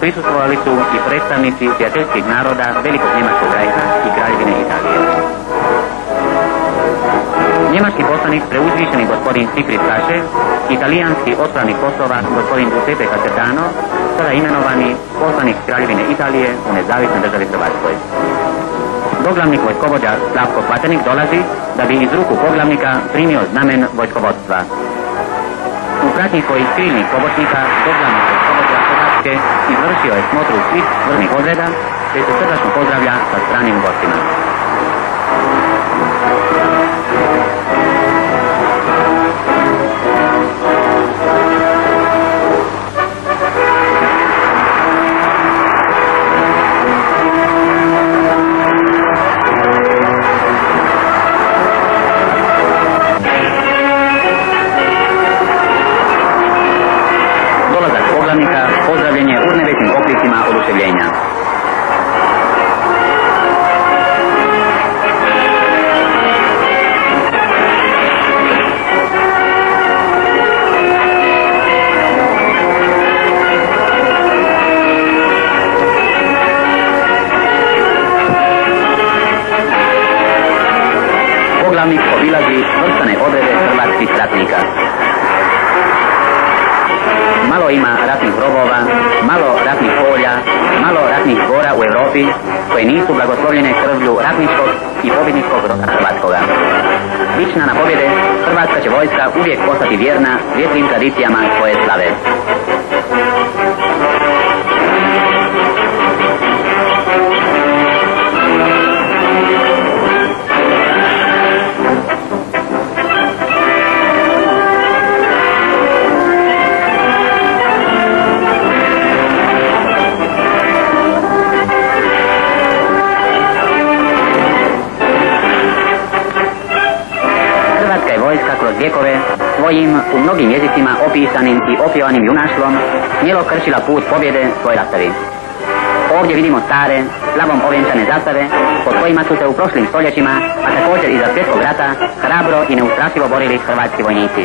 prisustvovali su i predstavnici prijateljskih naroda Velikog Njemačkog rajha i Kraljevine Italije. Njemački poslanik preuzvišeni gospodin Siegfried Schache, italijanski odpravnik poslova gospodin Giuseppe Casertano, sada imenovani poslanik Kraljevine Italije u nezavisnoj državi Hrvatskoj. Doglavnik vojskovođa Slavko Kvaternik dolazi da bi iz ruku poglavnika primio znamen vojskovodstva. U pratnji svojih krilnih pomoćnika doglavnik vojskovođa Hrvatske izvršio je smotru svih vrnih odreda, te se srdačno pozdravlja sa stranim gostima. Pozdravljen je urnevetnim oklicima oduševljenja. Poglavnik obilazi svrstane odrede hrvatskih ratnika. Malo ima ratnih grobova, malo ratnih polja, malo ratnih gora u Europi koje nisu blagoslovljene krvlju ratničkog i pobjedničkog roda hrvatskoga. Lična na pobjede, hrvatska će vojska uvijek ostati vjerna svjetlim tradicijama svoje slave. Kroz vjekove, svojim u mnogim jezicima opisanim i opjevanim junaštvom, smjelo kršila put pobjede svoj rastavi. Ovdje vidimo stare, slavom ovjenčane zastave, pod kojima su se u prošlim stoljećima, a također i za svjetskog rata, hrabro i neustrašivo borili hrvatski vojnici.